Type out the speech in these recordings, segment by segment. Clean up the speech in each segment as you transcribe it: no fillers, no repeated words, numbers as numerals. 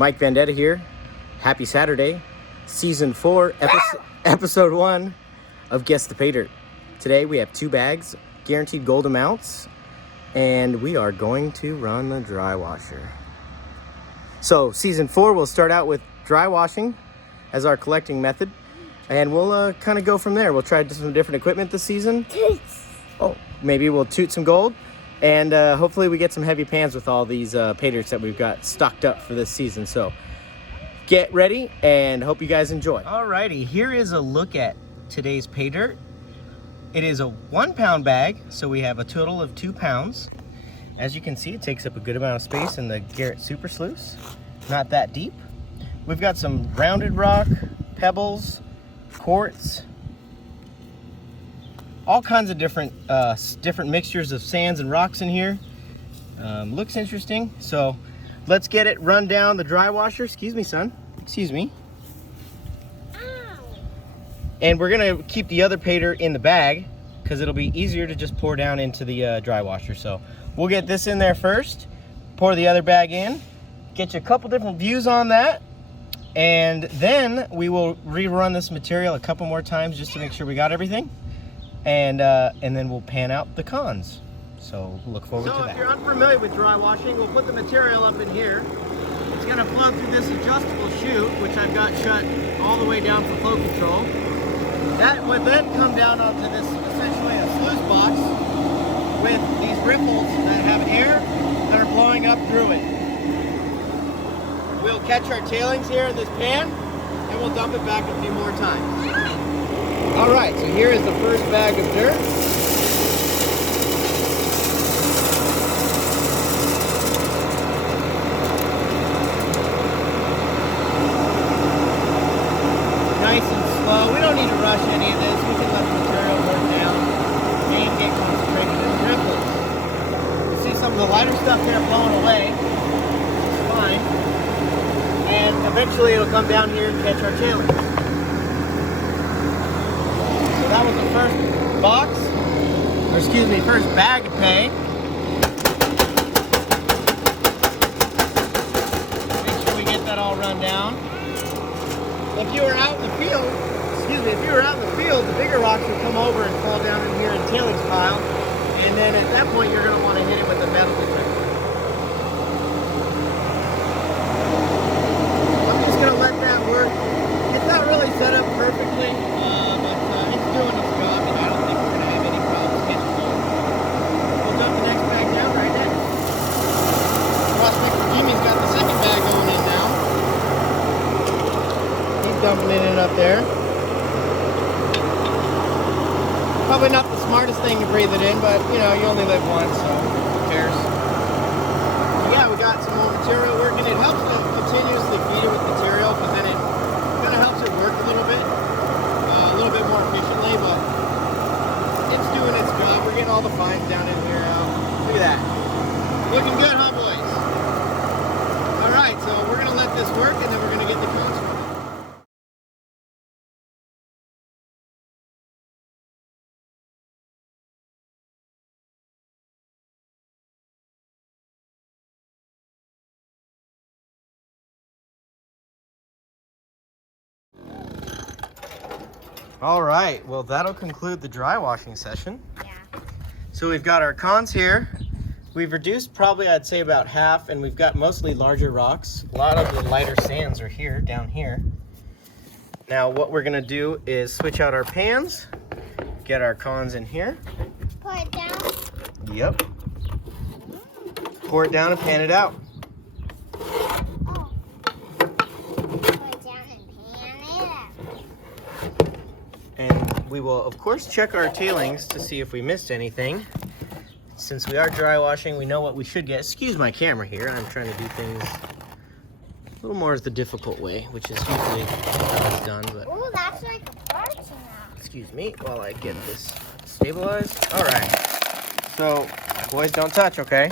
Mike Vendetta here. Happy Saturday, Season 4, Episode 1 of Guess the Paydirt. Today we have 2 bags, guaranteed gold amounts, and we are going to run the dry washer. So Season 4, we'll start out with dry washing as our collecting method, and we'll kind of go from there. We'll try some different equipment this season. Oh, maybe we'll toot some gold. And hopefully we get some heavy pans with all these Paydirts that we've got stocked up for this season. So get ready and hope you guys enjoy. Alrighty, here is a look at today's Paydirt. It is a 1 pound bag, so we have a total of 2 pounds. As you can see, it takes up a good amount of space in the Garrett Super Sluice. Not that deep. We've got some rounded rock, pebbles, quartz, all kinds of different mixtures of sands and rocks in here. Looks interesting. So let's get it run down the dry washer. Excuse me, son. Excuse me. Ow. And we're gonna keep the other Paydirt in the bag because it'll be easier to just pour down into the dry washer. So we'll get this in there first, pour the other bag in, get you a couple different views on that, and then we will rerun this material a couple more times just to make sure we got everything. And then we'll pan out the cons. So look forward to that. So if you're unfamiliar with dry washing, we'll put the material up in here. It's gonna flow through this adjustable chute, which I've got shut all the way down for flow control. That would then come down onto this, essentially a sluice box with these ripples that have air that are blowing up through it. We'll catch our tailings here in this pan, and we'll dump it back a few more times. All right, so here is the first bag of dirt. Nice and slow. We don't need to rush any of this. We can let the material work down and get concentrated in the ripples. You see some of the lighter stuff here blowing away. It's fine. And eventually it'll come down here and catch our tailings. That was the first box, or excuse me, first bag of pay. Make sure we get that all run down. If you were out in the field, the bigger rocks would come over and fall down in here in tailings pile, and then at that point you're going to want to hit it with a metal detector. I'm just going to let that work. It's not really set up perfectly. Doing its job, and I don't think we're going to have any problems getting gold. We'll dump the next bag down right next. Prospector Jimmy's got the second bag going in now. He's dumping it in up there. Probably not the smartest thing to breathe it in, but you know, you only live once, so who cares? So yeah, we got some more material working. It helps to continuously feed it with material, but then it kind of helps it work a little bit more efficiently, but it's doing its job. We're getting all the fines down in here. Look at that. Looking good, huh, boys? All right, so we're going to let this work, and then we're going to get the cones running. All right, well, that'll conclude the dry washing session. Yeah. So we've got our cons here. We've reduced probably, I'd say, about half, and we've got mostly larger rocks. A lot of the lighter sands are here, down here. Now what we're gonna do is switch out our pans, get our cons in here. Pour it down? Yep. Pour it down and pan it out. And we will, of course, check our tailings to see if we missed anything. Since we are dry washing, we know what we should get. Excuse my camera here. I'm trying to do things a little more as the difficult way, which is usually how it's done. But oh, that's like a party now. Excuse me while I get this stabilized. All right. So, boys, don't touch, okay?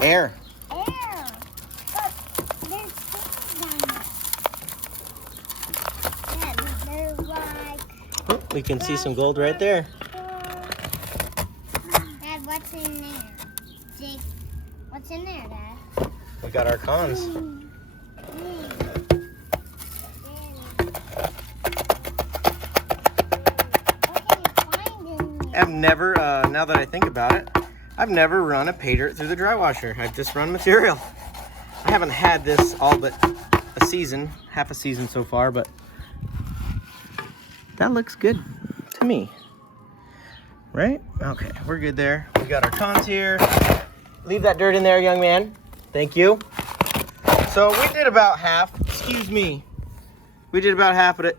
Air. Air. Look, there's things down there. Yeah, there's like Oh, we can see some gold right there. Dad, what's in there? Jake, what's in there, Dad? We got our cons. I've never, now that I think about it, I've never run a Paydirt through the dry washer. I've just run material. I haven't had this all but a season, half a season so far, but that looks good to me. Right? Okay, we're good there. We got our cons here. Leave that dirt in there, young man. Thank you. So we did about half, excuse me. We did about half of it.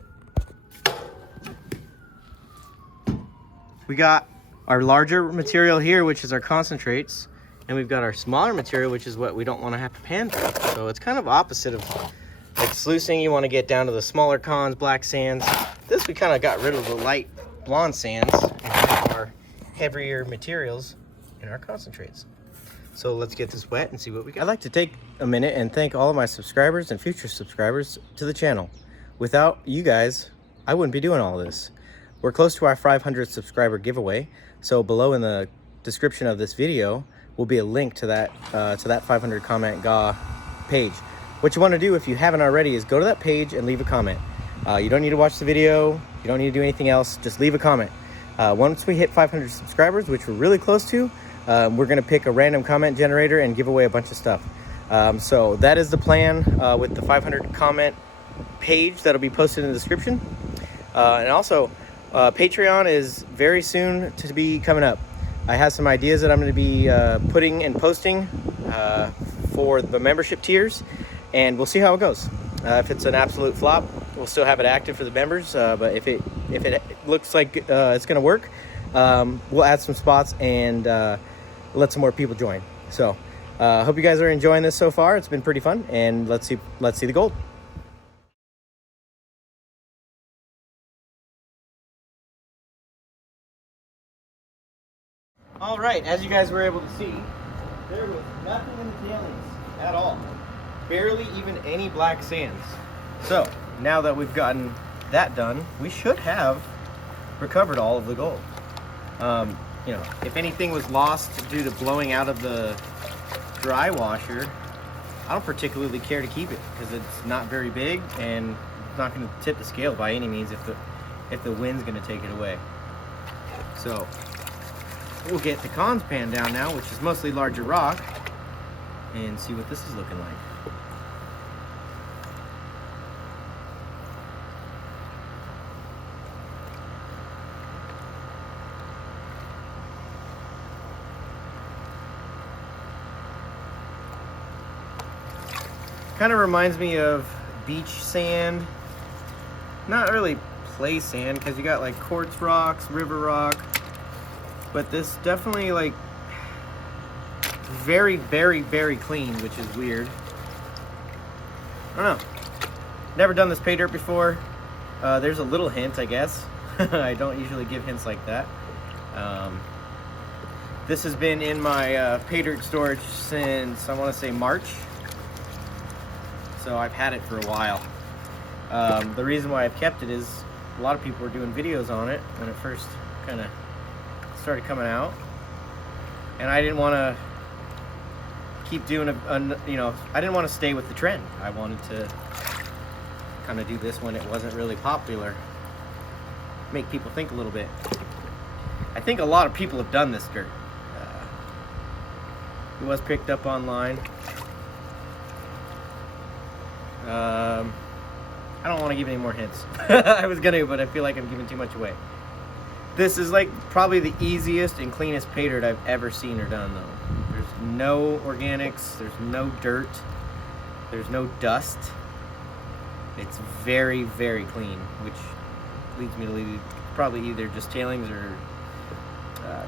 We got our larger material here, which is our concentrates, and we've got our smaller material, which is what we don't want to have to pan through. So it's kind of opposite of like sluicing. You want to get down to the smaller cons, black sands. This we kind of got rid of the light blonde sands and have our heavier materials in our concentrates. So let's get this wet and see what we got. I'd like to take a minute and thank all of my subscribers and future subscribers to the channel. Without you guys, I wouldn't be doing all this. We're close to our 500 subscriber giveaway, so below in the description of this video will be a link to that 500 comment GA page. What you want to do, if you haven't already, is go to that page and leave a comment. You don't need to watch the video, you don't need to do anything else, just leave a comment. Once we hit 500 subscribers, which we're really close to, we're going to pick a random comment generator and give away a bunch of stuff. So that is the plan with the 500 comment page that'll be posted in the description. And also, Patreon is very soon to be coming up. I have some ideas that I'm going to be putting and posting for the membership tiers, and we'll see how it goes. If it's an absolute flop, we'll still have it active for the members, but if it looks like it's going to work, we'll add some spots and let some more people join. So hope you guys are enjoying this so far. It's been pretty fun, and let's see the gold. All right, as you guys were able to see, there was nothing in the tailings at all. Barely even any black sands. So now that we've gotten that done, we should have recovered all of the gold. You know, if anything was lost due to blowing out of the dry washer, I don't particularly care to keep it because it's not very big and it's not going to tip the scale by any means if the wind's going to take it away. So we'll get the cons pan down now, which is mostly larger rock, and see what this is looking like. Kind of reminds me of beach sand. Not really play sand, because you got like quartz rocks, river rock. But this definitely like very, very, very clean, which is weird. I don't know. Never done this Paydirt before. There's a little hint, I guess. I don't usually give hints like that. This has been in my Paydirt storage since, I want to say, March. So I've had it for a while. The reason why I've kept it is a lot of people were doing videos on it when it first kind of started coming out, and I didn't want to keep doing you know, I didn't want to stay with the trend. I wanted to kind of do this when it wasn't really popular, make people think a little bit. I think a lot of people have done this dirt. It was picked up online. I don't want to give any more hints. I was gonna, but I feel like I'm giving too much away. This is like probably the easiest and cleanest Paydirt I've ever seen or done though. There's no organics, there's no dirt, there's no dust. It's very, very clean, which leads me to believe probably either just tailings or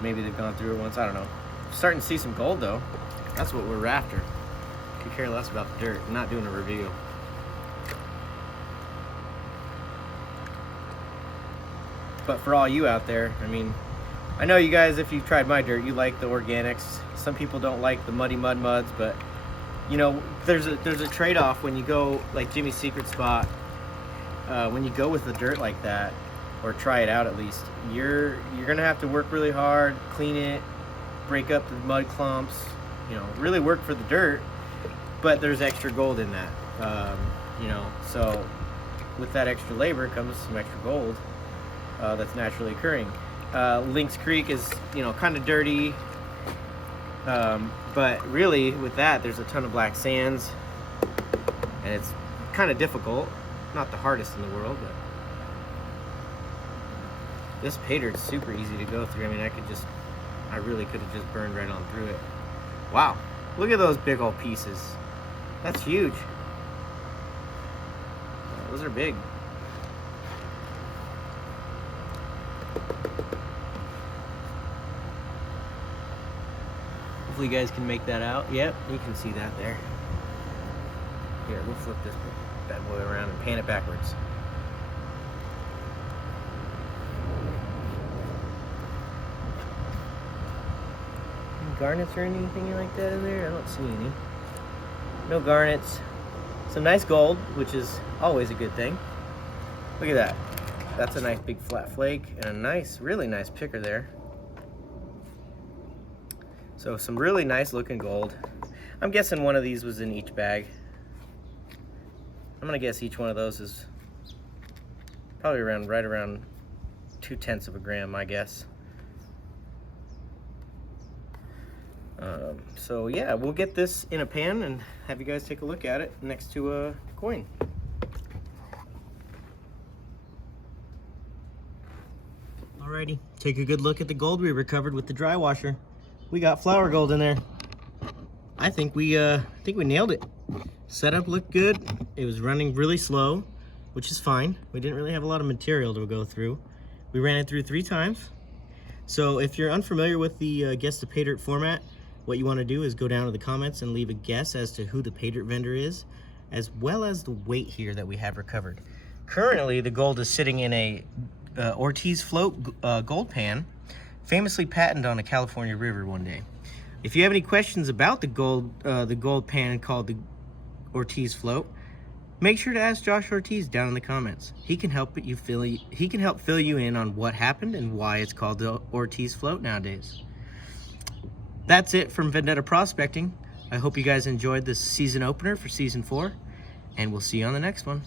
maybe they've gone through it once, I don't know. Starting to see some gold though. That's what we're after. Could care less about the dirt. I'm not doing a review. But for all you out there, I mean, I know you guys, if you've tried my dirt, you like the organics. Some people don't like the muddy muds, but you know, there's a trade-off when you go like Jimmy's Secret Spot. When you go with the dirt like that, or try it out at least, you're gonna have to work really hard, clean it, break up the mud clumps, you know, really work for the dirt, but there's extra gold in that. You know, so with that extra labor comes some extra gold that's naturally occurring. Lynx Creek is, you know, kind of dirty, but really with that there's a ton of black sands, and it's kind of difficult, not the hardest in the world, but this Paydirt's super easy to go through. I mean, I really could have just burned right on through it. Wow, look at those big old pieces. That's huge. Those are big. Hopefully you guys can make that out. Yep, you can see that there. Here, we'll flip this bad boy around and pan it backwards. Any garnets or anything like that in there? I don't see any. No garnets. Some nice gold, which is always a good thing. Look at that. That's a nice big flat flake and a nice, really nice picker there. So some really nice looking gold. I'm guessing one of these was in each bag. I'm gonna guess each one of those is probably right around 2/10 of a gram, I guess. So yeah, we'll get this in a pan and have you guys take a look at it next to a coin. Alrighty, take a good look at the gold we recovered with the dry washer. We got flour gold in there. I think we nailed it. Setup looked good. It was running really slow, which is fine. We didn't really have a lot of material to go through. We ran it through 3 times. So if you're unfamiliar with the Guess the Paydirt format, what you want to do is go down to the comments and leave a guess as to who the Paydirt vendor is, as well as the weight here that we have recovered. Currently, the gold is sitting in a Ortiz float gold pan, famously patented on a California river one day. If you have any questions about the gold pan called the Ortiz float, make sure to ask Josh Ortiz down in the comments. He can help fill you in on what happened and why it's called the Ortiz float nowadays. That's it from Vendetta Prospecting. I hope you guys enjoyed this season opener for season 4, and we'll see you on the next one.